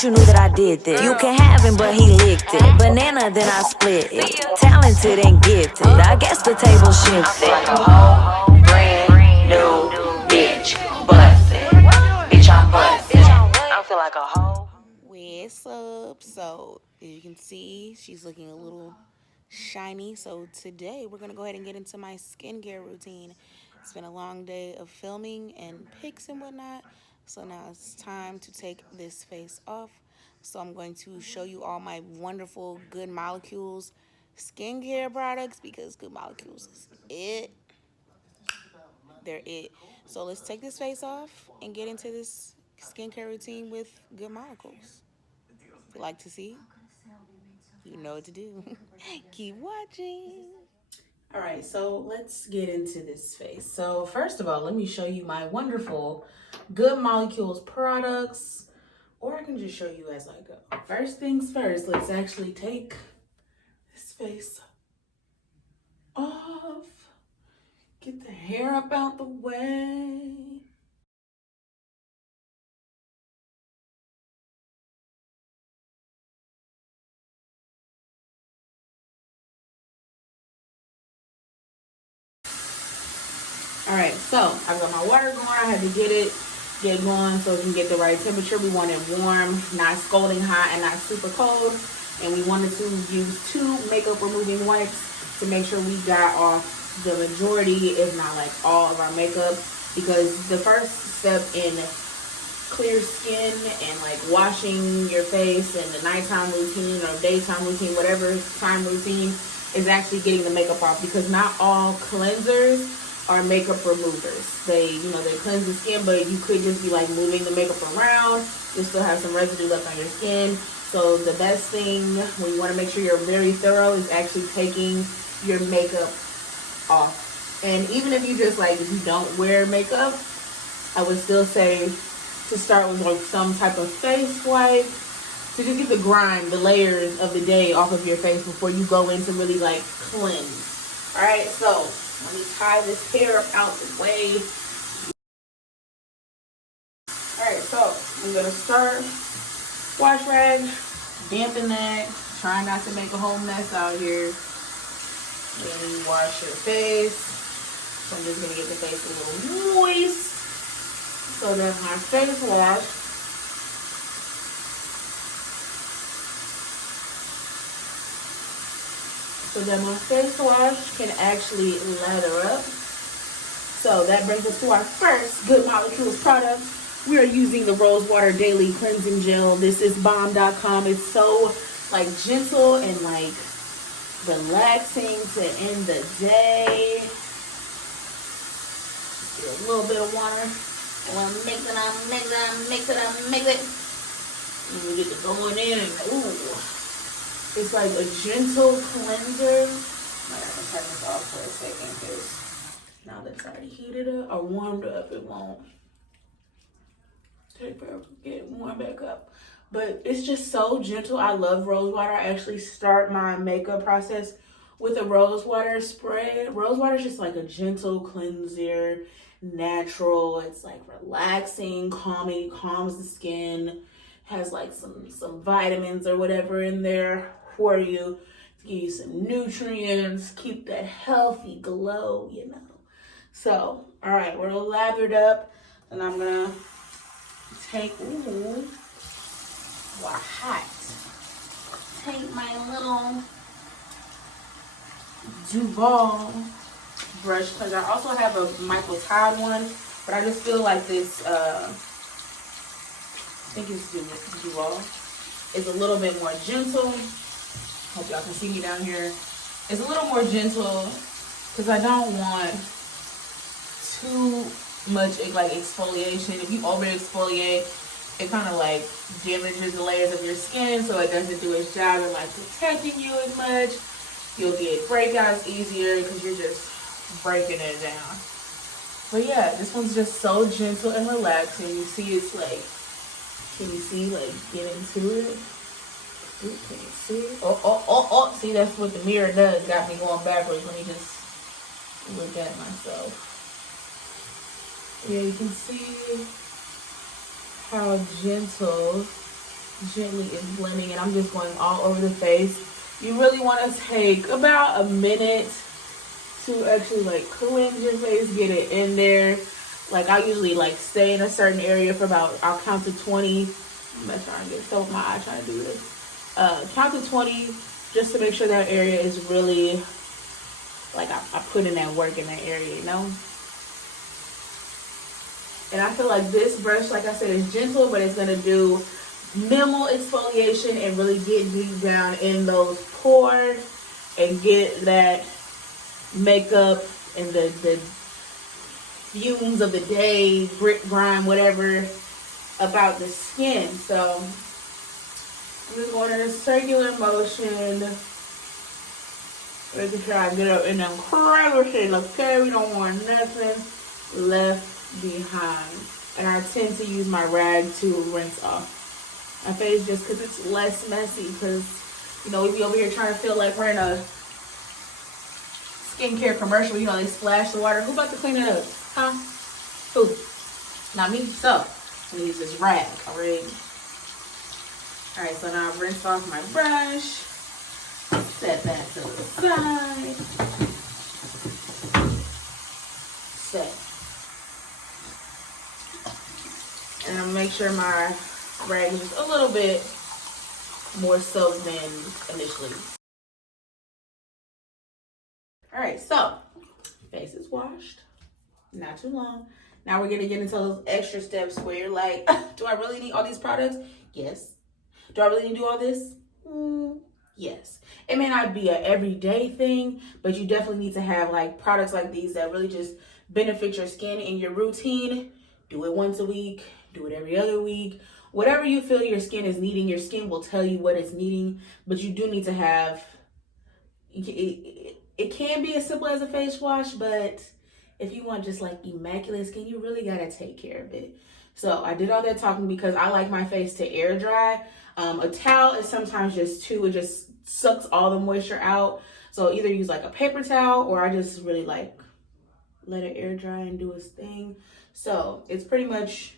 thought you knew that I did this. You can have him, but he licked it. Banana, then I split it. Talented and gifted. I guess the table shifted. Like a whole brand new bitch. Bussin'. Bitch, I'm bussin'. I feel like a whole. What's up? So, as you can see, she's looking a little shiny. So today we're going to go ahead and get into my skincare routine. It's been a long day of filming and pics and whatnot. So now it's time to take this face off. So I'm going to show you all my wonderful Good Molecules skincare products because Good Molecules is it. They're it. So let's take this face off and get into this skincare routine with Good Molecules. If you like to see, you know what to do. Keep watching. All right, so let's get into this face. So first of all, let me show you my wonderful Good Molecules products, or I can just show you as I go. First things first, let's actually take this face off. Get the hair up out the way. All right, so I got my water going. I had to get going so we can get the right temperature. We want it warm, not scalding hot and not super cold. And we wanted to use 2 makeup removing wipes to make sure we got off the majority, if not like all of our makeup. Because the first step in clear skin and like washing your face in the nighttime routine or daytime routine, whatever time routine, is actually getting the makeup off. Because not all cleansers are makeup removers. They cleanse the skin, but you could just be like moving the makeup around. You still have some residue left on your skin. So the best thing when you want to make sure you're very thorough is actually taking your makeup off. And even if you if you don't wear makeup, I would still say to start with like some type of face wipe to just get the grime, the layers of the day off of your face before you go in to really like cleanse. All right, so let me tie this hair up out the way. Alright, so I'm going to start wash rag, dampen that, try not to make a whole mess out here. Then wash your face. So I'm just going to get the face a little moist. So then my face wash. So then my face wash can actually lather up. So that brings us to our first Good Molecules product. We are using the Rose Water Daily Cleansing Gel. This is bomb.com. It's so like gentle and like relaxing to end the day. Get a little bit of water. And I'm mix it. And we get to going in. Ooh. It's like a gentle cleanser. I'm gonna turn this off for a second because now that it's already heated up or warmed up, it won't take forever to get warmed back up. But it's just so gentle. I love rose water. I actually start my makeup process with a rose water spray. Rose water is just like a gentle cleanser, natural. It's like relaxing, calming, calms the skin. Has like some vitamins or whatever in there for you to give you some nutrients, keep that healthy glow, you know. So, all right, we're lathered up, and I'm gonna take, ooh, wow, hot. Take my little Duval brush, because I also have a Michael Todd one, but I just feel like this, I think it's Duval. It's a little bit more gentle. Hope y'all can see me down here. It's a little more gentle because I don't want too much like exfoliation. If you over exfoliate, it kind of like damages the layers of your skin, so it doesn't do its job in like protecting you as much. You'll get breakouts easier because you're just breaking it down. But yeah, this one's just so gentle and relaxing. You see it's like, can you see like get into it? Ooh, can you see? Oh. See, that's what the mirror does. Got me going backwards. Let me just look at myself. Yeah, you can see how gentle gently is blending, and I'm just going all over the face. You really want to take about a minute to actually like cleanse your face, get it in there. Like I usually like stay in a certain area for about, I'll count to 20. I'm not trying to get so with my eye trying to do this. Count to 20 just to make sure that area is really, like I put in that work in that area, you know? And I feel like this brush, like I said, is gentle, but it's gonna do minimal exfoliation and really get deep down in those pores and get that makeup and the fumes of the day, grit, grime, whatever, about the skin. So I'm just going in a circular motion, making sure I get up in them crevices. Okay, we don't want nothing left behind. And I tend to use my rag to rinse off my face just because it's less messy. Because, you know, we be over here trying to feel like we're in a skincare commercial. You know, they splash the water. Who about to clean it up? Huh? Who? Not me. So, I'm going to use this rag. Alright, so now I've rinsed off my brush. Set that to the side. Set. And I'm going to make sure my rag is just a little bit more soaked than initially. Alright, so face is washed. Not too long. Now we're going to get into those extra steps where you're like, do I really need all these products? Yes. Do I really need to do all this? Yes. It may not be an everyday thing, but you definitely need to have like products like these that really just benefit your skin in your routine. Do it once a week. Do it every other week. Whatever you feel your skin is needing, your skin will tell you what it's needing, but you do need to have, it can be as simple as a face wash, but if you want just like immaculate skin, you really gotta take care of it. So I did all that talking because I like my face to air dry. A towel is sometimes just too, it just sucks all the moisture out. So either use like a paper towel or I just really like let it air dry and do its thing. So it's pretty much,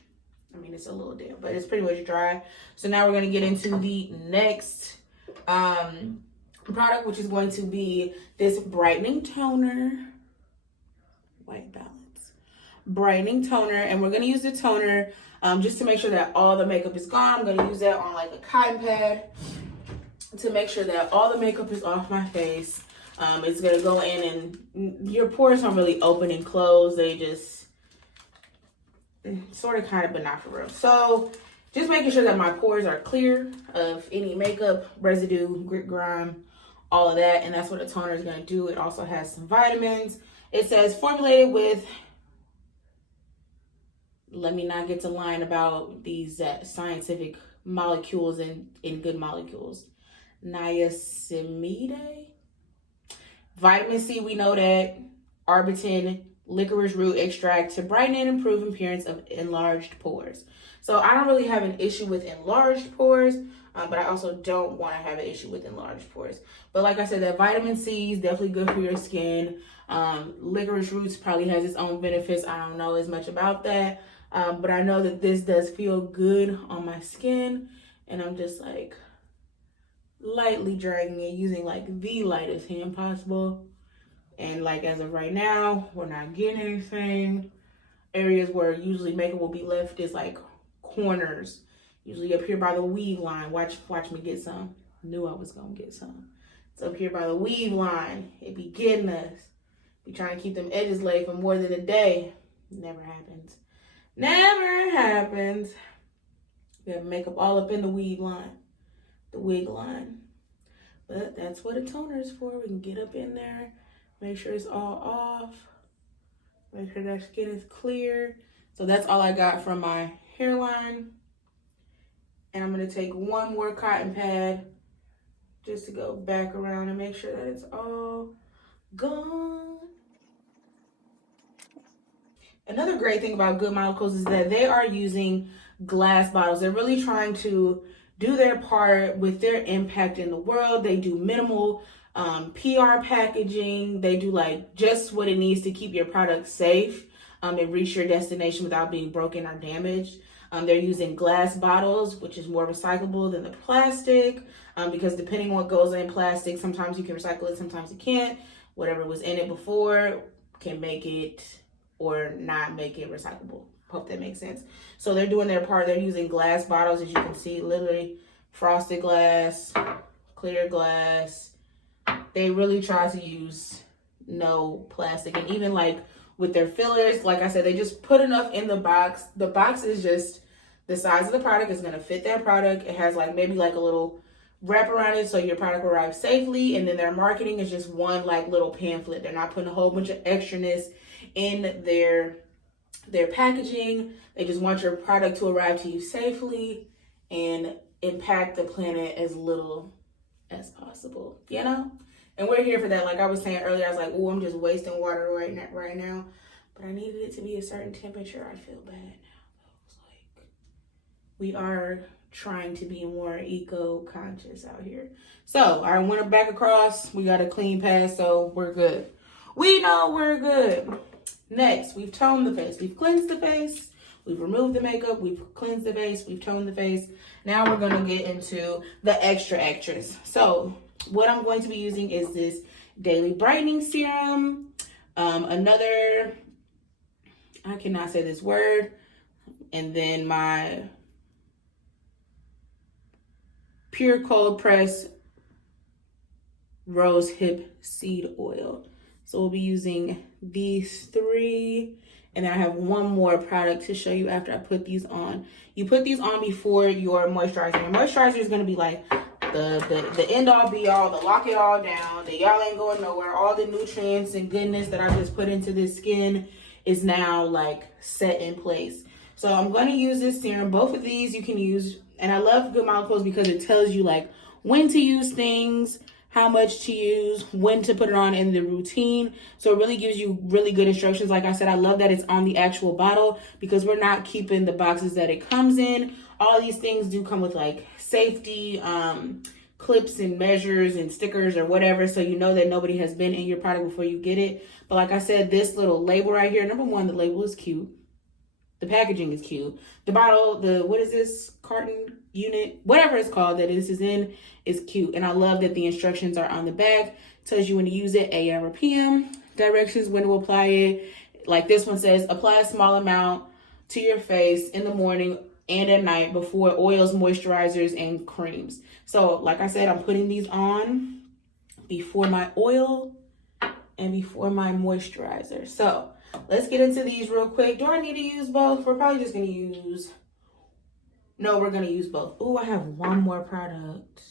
I mean, it's a little damp, but it's pretty much dry. So now we're gonna get into the next product, which is going to be this brightening toner. White Balance brightening toner, and we're going to use the toner just to make sure that all the makeup is gone. I'm going to use that on like a cotton pad to make sure that all the makeup is off my face. It's going to go in, and your pores don't really open and close. They just sort of kind of, but not for real. So just making sure that my pores are clear of any makeup residue, grit, grime, all of that. And that's what a toner is going to do. It also has some vitamins. It says formulated with, let me not get to lying about these scientific molecules and good molecules. Niacinamide, vitamin C, we know that, arbutin, licorice root extract to brighten and improve appearance of enlarged pores. So I don't really have an issue with enlarged pores, but I also don't want to have an issue with enlarged pores. But like I said, that vitamin C is definitely good for your skin. Licorice roots probably has its own benefits. I don't know as much about that, but I know that this does feel good on my skin, and I'm just like lightly dragging it using like the lightest hand possible. And like as of right now, we're not getting anything. Areas where usually makeup will be left is like corners, usually up here by the weave line. Watch me get some. Knew I was gonna get some. It's up here by the weave line. It be getting us. Be trying to keep them edges laid for more than a day. Never happens. Never happens. We have makeup all up in the weave line, the wig line. But that's what a toner is for. We can get up in there, make sure it's all off, make sure that skin is clear. So that's all I got from my hairline. And I'm gonna take one more cotton pad just to go back around and make sure that it's all gone. Another great thing about Good Molecules is that they are using glass bottles. They're really trying to do their part with their impact in the world. They do minimal PR packaging. They do like just what it needs to keep your product safe and reach your destination without being broken or damaged. They're using glass bottles, which is more recyclable than the plastic, because depending on what goes in plastic, sometimes you can recycle it, sometimes you can't. Whatever was in it before can make it or not make it recyclable. Hope that makes sense. So they're doing their part. They're using glass bottles, as you can see, literally frosted glass, clear glass. They really try to use no plastic. And even like with their fillers, like I said, they just put enough in the box. The box is just the size of the product. Is going to fit that product. It has like maybe like a little wrap around it so your product will arrive safely. And then their marketing is just one like little pamphlet. They're not putting a whole bunch of extraness in their packaging. They just want your product to arrive to you safely and impact the planet as little as possible, you know? And we're here for that. Like I was saying earlier, I was like, oh, I'm just wasting water right now. But I needed it to be a certain temperature. I feel bad now. It's like we are trying to be more eco-conscious out here. So I went back across. We got a clean pass, so we're good. We know we're good. Next, we've toned the face. We've cleansed the face. We've removed the makeup. We've cleansed the face. We've toned the face. Now we're going to get into the extras. So what I'm going to be using is this Daily Brightening Serum. Another, I cannot say this word. And then my Pure Cold Press Rose Hip Seed Oil. So we'll be using these three. And then I have one more product to show you after I put these on. You put these on before your moisturizer. Your moisturizer is going to be like the end all be all, the lock it all down, the y'all ain't going nowhere. All the nutrients and goodness that I just put into this skin is now like set in place. So I'm going to use this serum. Both of these you can use. And I love Good Molecules because it tells you like when to use things, how much to use, when to put it on in the routine. So it really gives you really good instructions. Like I said, I love that it's on the actual bottle because we're not keeping the boxes that it comes in. All these things do come with like safety clips and measures and stickers or whatever, so you know that nobody has been in your product before you get it. But like I said, this little label right here, number one, the label is cute. The packaging is cute. The bottle, what is this? Carton unit, whatever it's called that this is in, is cute. And I love that the instructions are on the back. Tells you when to use it, AM or PM. Directions when to apply it. Like this one says, apply a small amount to your face in the morning and at night before oils, moisturizers, and creams. So like I said, I'm putting these on before my oil and before my moisturizer. So let's get into these real quick. Do I need to use both? We're probably just going to use... No, we're going to use both. Oh, I have one more product.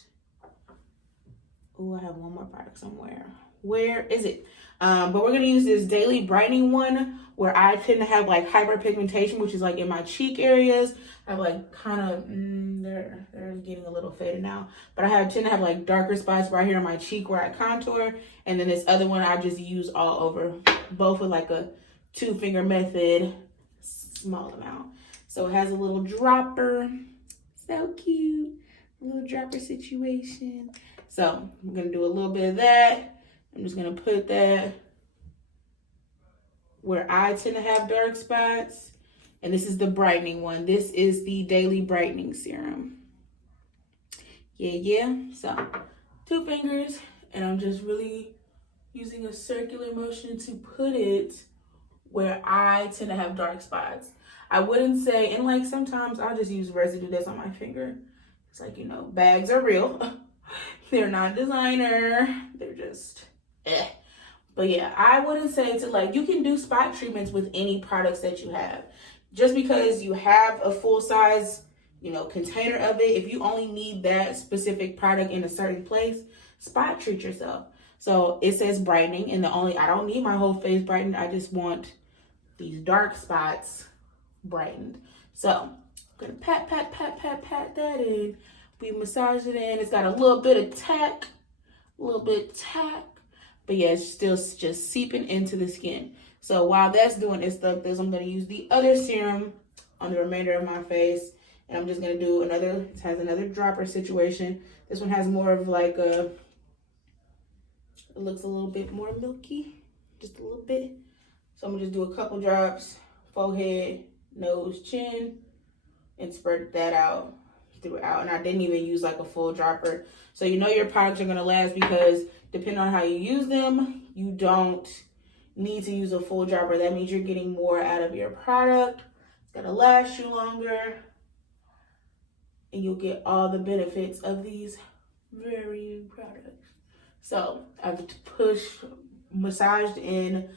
Oh, I have one more product somewhere. Where is it? But we're going to use this Daily Brightening one where I tend to have like hyperpigmentation, which is like in my cheek areas. I have like kind of, they're getting a little faded now. But I tend to have like darker spots right here on my cheek where I contour. And then this other one I just use all over. Both with like a 2-finger method, small amount. So it has a little dropper. So cute. A little dropper situation. So I'm going to do a little bit of that. I'm just going to put that where I tend to have dark spots. And this is the brightening one. This is the Daily Brightening Serum. Yeah. So 2 fingers. And I'm just really using a circular motion to put it where I tend to have dark spots. I wouldn't say, and like sometimes I'll just use residue that's on my finger. It's like, you know, bags are real. They're not designer. They're just, But yeah, I wouldn't say to like, you can do spot treatments with any products that you have. Just because you have a full size, you know, container of it, if you only need that specific product in a certain place, spot treat yourself. So it says brightening, and I don't need my whole face brightened. I just want these dark spots brightened. So I'm gonna pat that in. We massage it in. It's got a little bit of tack, but yeah, it's still just seeping into the skin. So while that's doing its stuff, I'm gonna use the other serum on the remainder of my face, and I'm just gonna do another. It has another dropper situation. This one has more of like a. It looks a little bit more milky, just a little bit. So I'm gonna just do a couple drops, forehead, nose, chin, and spread that out throughout. And I didn't even use like a full dropper. So you know your products are gonna last because depending on how you use them, you don't need to use a full dropper. That means you're getting more out of your product. It's gonna last you longer. And you'll get all the benefits of these varying products. So I've massaged in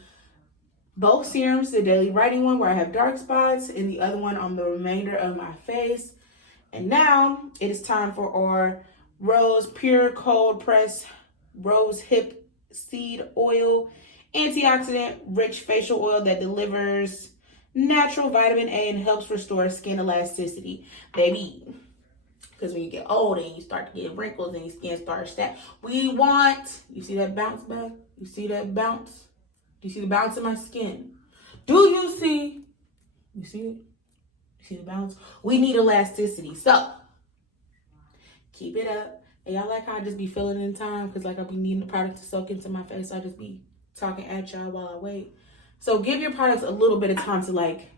both serums, the daily brightening one where I have dark spots and the other one on the remainder of my face. And now it is time for our Rose Pure Cold Press Rose Hip Seed Oil, antioxidant rich facial oil that delivers natural vitamin A and helps restore skin elasticity. Baby, because when you get old and you start to get wrinkles and your skin starts that, we want, you see that bounce back? You see that bounce? Do you see the bounce in my skin? Do you see? You see it? You see the bounce? We need elasticity. So, keep it up. And y'all like how I just be filling in time? Because like I be needing the product to soak into my face. So I just be talking at y'all while I wait. So give your products a little bit of time to like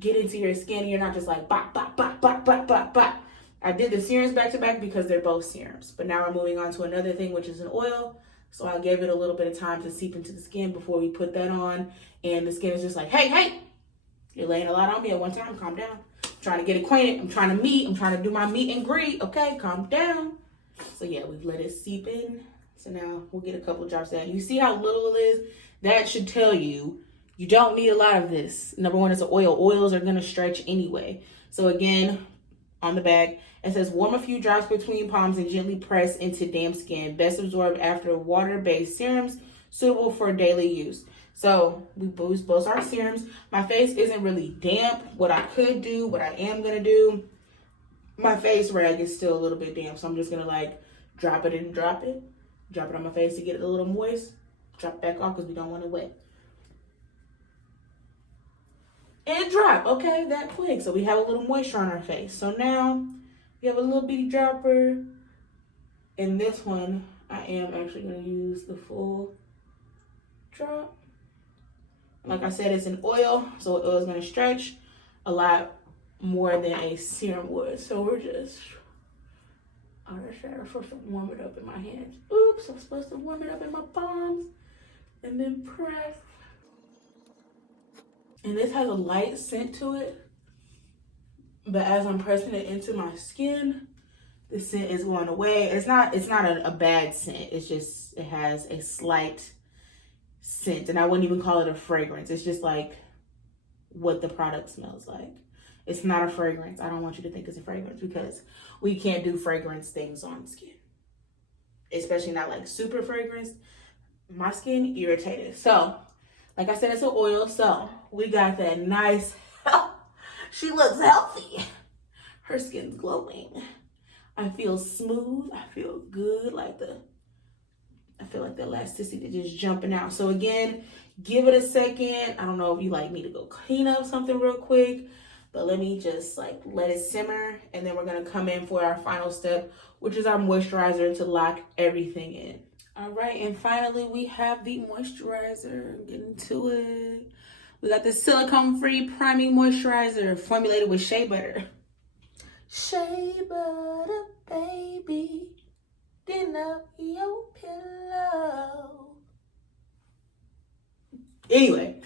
get into your skin. And you're not just like bop, bop, bop, bop, bop, bop, bop. I did the serums back to back because they're both serums. But now we're moving on to another thing, which is an oil. So I gave it a little bit of time to seep into the skin before we put that on. And the skin is just like, hey, hey, you're laying a lot on me at one time. Calm down. I'm trying to get acquainted. I'm trying to meet. I'm trying to do my meet and greet. Okay, calm down. So yeah, we've let it seep in. So now we'll get a couple drops out. You see how little it is? That should tell you you don't need a lot of this. Number one, it's an oil. Oils are going to stretch anyway. So again, on the back, it says warm a few drops between palms and gently press into damp skin. Best absorbed after water-based serums, suitable for daily use. So we boost both our serums. My face isn't really damp. What I could do, what I am going to do, my face rag is still a little bit damp. So I'm just going to like drop it and drop it. Drop it on my face to get it a little moist. Drop it back off because we don't want it wet. And drop, okay, that quick. So we have a little moisture on our face. So now we have a little bitty dropper. In this one, I am actually going to use the full drop. Like I said, it's an oil, so oil is going to stretch a lot more than a serum would. So we're just, I'm supposed to warm it up in my hands. Oops, I'm supposed to warm it up in my palms and then press. And this has a light scent to it, but as I'm pressing it into my skin, the scent is going away. It's not a bad scent. It's just, it has a slight scent, and I wouldn't even call it a fragrance. It's just like what the product smells like. It's not a fragrance. I don't want you to think it's a fragrance because we can't do fragrance things on skin, especially not like super fragrance. My skin irritated. So like I said, it's an oil. So we got that nice, she looks healthy. Her skin's glowing. I feel smooth. I feel good. I feel like the elasticity just jumping out. So again, give it a second. I don't know if you like me to go clean up something real quick, but let me just like let it simmer. And then we're going to come in for our final step, which is our moisturizer to lock everything in. All right, and finally we have the moisturizer. Get into it. We got the silicone-free priming moisturizer formulated with shea butter. Shea butter, baby, din up your pillow. Anyway,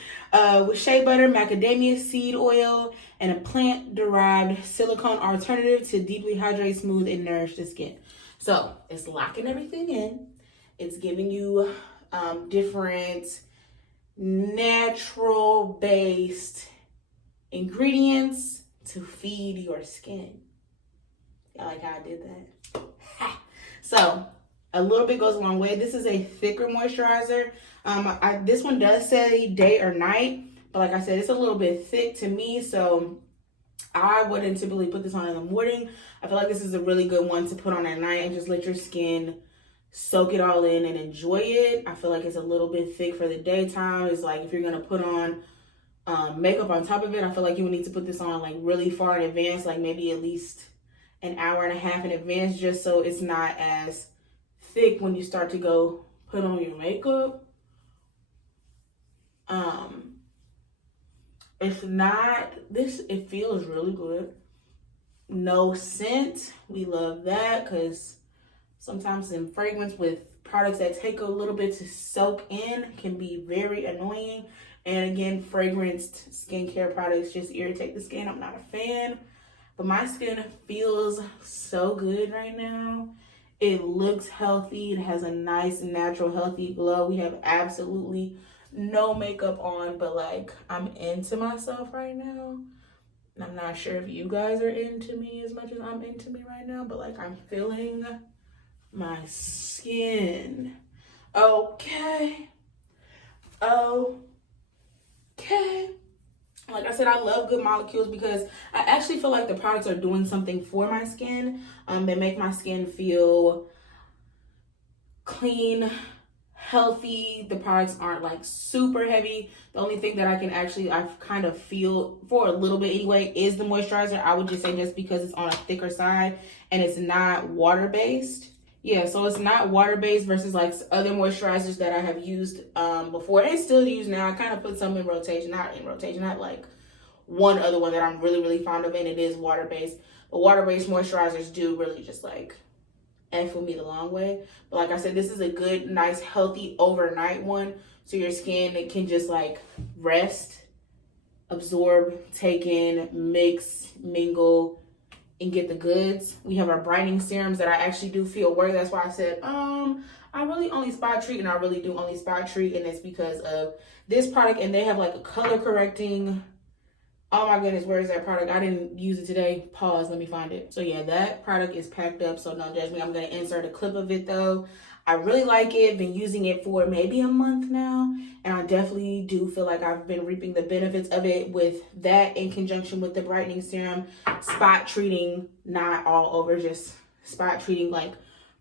with shea butter, macadamia seed oil, and a plant-derived silicone alternative to deeply hydrate, smooth, and nourish the skin. So it's locking everything in. It's giving you different natural-based ingredients to feed your skin. Y'all like how I did that? So a little bit goes a long way. This is a thicker moisturizer. This one does say day or night, but like I said, it's a little bit thick to me, so I wouldn't typically put this on in the morning. I feel like this is a really good one to put on at night and just let your skin soak it all in and enjoy it. I feel like it's a little bit thick for the daytime. It's like if you're gonna put on makeup on top of it, I feel like you would need to put this on like really far in advance, like maybe at least an hour and a half in advance, just so it's not as thick when you start to go put on your makeup. It's not this, it feels really good. no scent. We love that because sometimes in fragrance with products that take a little bit to soak in can be very annoying. And again, fragranced skincare products just irritate the skin. I'm not a fan. But my skin feels so good right now. It looks healthy. It has a nice, natural, healthy glow. We have absolutely no makeup on, but like I'm into myself right now. I'm not sure if you guys are into me as much as I'm into me right now, but like I'm feeling my skin. Okay. Okay. Like I said, I love Good Molecules because I actually feel like the products are doing something for my skin. They make my skin feel clean, healthy. The products aren't like super heavy. The only thing that I kind of feel for a little bit anyway is the moisturizer. I would just say just because it's on a thicker side and it's not water-based. Yeah, so it's not water-based versus like other moisturizers that I have used before and still use now. I kind of put some in rotation, not like one other one that I'm really, really fond of, and it is water-based. But water-based moisturizers do really just like F with me the long way. But like I said, this is a good, nice, healthy overnight one. So your skin, it can just like rest, absorb, take in, mix, mingle, and get the goods. We have our brightening serums that I actually do feel work. That's why I said, I really only spot treat, and I really do only spot treat, and it's because of this product. And they have like a color correcting. Oh my goodness, where is that product? I didn't use it today. Pause, let me find it. So yeah, that product is packed up, so don't judge me. I'm gonna insert a clip of it though. I really like it. Been using it for maybe a month now, and I definitely do feel like I've been reaping the benefits of it with that in conjunction with the brightening serum. Spot treating, not all over, just spot treating like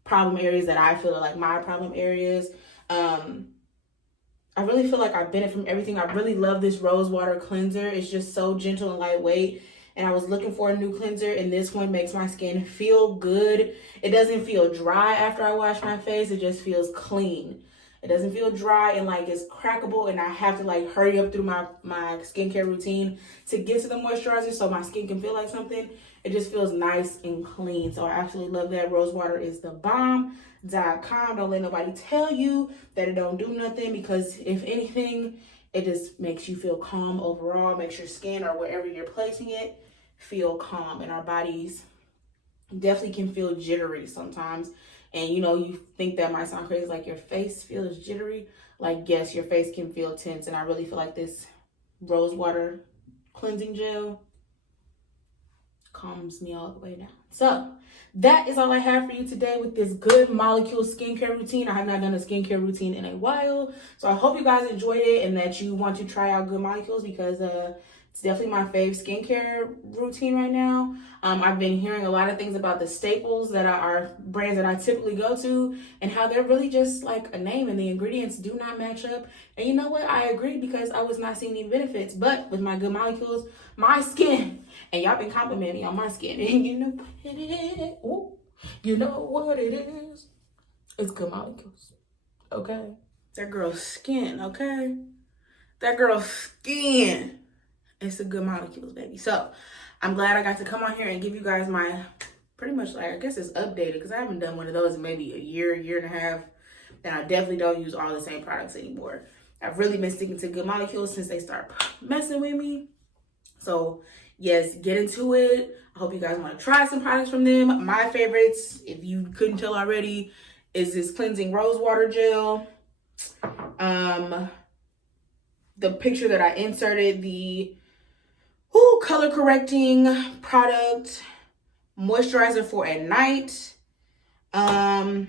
problem areas that I feel are like my problem areas. I really feel like I benefit from everything. I really love this rose water cleanser. It's just so gentle and lightweight. And I was looking for a new cleanser, and this one makes my skin feel good. It doesn't feel dry after I wash my face. It just feels clean. It doesn't feel dry and like it's crackable, and I have to like hurry up through my skincare routine to get to the moisturizer so my skin can feel like something. It just feels nice and clean. So I actually love that. Rose water is the bomb.com. Don't let nobody tell you that it don't do nothing, because if anything, it just makes you feel calm overall. Makes your skin or wherever you're placing it feel calm. And our bodies definitely can feel jittery sometimes. And you know, you think that might sound crazy, like your face feels jittery. Like, yes, your face can feel tense. And I really feel like this rose water cleansing gel calms me all the way down. So that is all I have for you today with this Good Molecule skincare routine. I have not done a skincare routine in a while, so I hope you guys enjoyed it and that you want to try out Good Molecules, because it's definitely my fave skincare routine right now. I've been hearing a lot of things about the staples that are brands that I typically go to, and how they're really just like a name and the ingredients do not match up. And you know what? I agree, because I was not seeing any benefits. But with my Good Molecules, my skin, and y'all been complimenting me on my skin, and you know what it is. Ooh, you know what it is. It's Good Molecules. Okay? That girl's skin, okay? That girl's skin. It's the Good Molecules, baby. So I'm glad I got to come on here and give you guys my pretty much, like, I guess it's updated, because I haven't done one of those in maybe a year and a half. And I definitely don't use all the same products anymore. I've really been sticking to Good Molecules since they start messing with me. So yes, get into it. I hope you guys want to try some products from them. My favorites, if you couldn't tell already, is this cleansing rose water gel. The picture that I inserted, the color correcting product, moisturizer for at night. I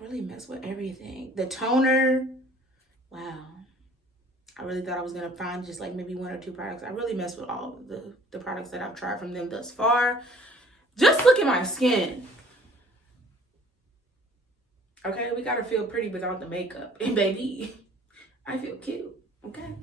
really mess with everything. The toner, wow. I really thought I was gonna find just like maybe one or two products. I really mess with all the products that I've tried from them thus far. Just look at my skin. Okay, we gotta feel pretty without the makeup. And baby, I feel cute, okay?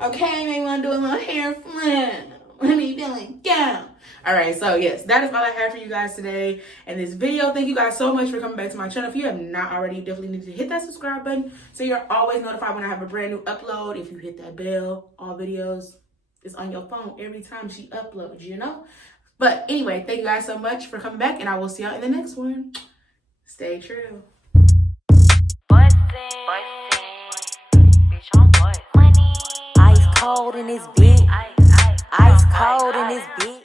Okay, maybe wanna do a little hair flip. Let me feeling down. All right, so yes, that is all I have for you guys today in this video. Thank you guys so much for coming back to my channel. If you have not already, you definitely need to hit that subscribe button so you're always notified when I have a brand new upload. If you hit that bell, all videos is on your phone every time she uploads, you know? But anyway, thank you guys so much for coming back, and I will see y'all in the next one. Stay true. Ice cold in this bitch. Ice cold in this bitch.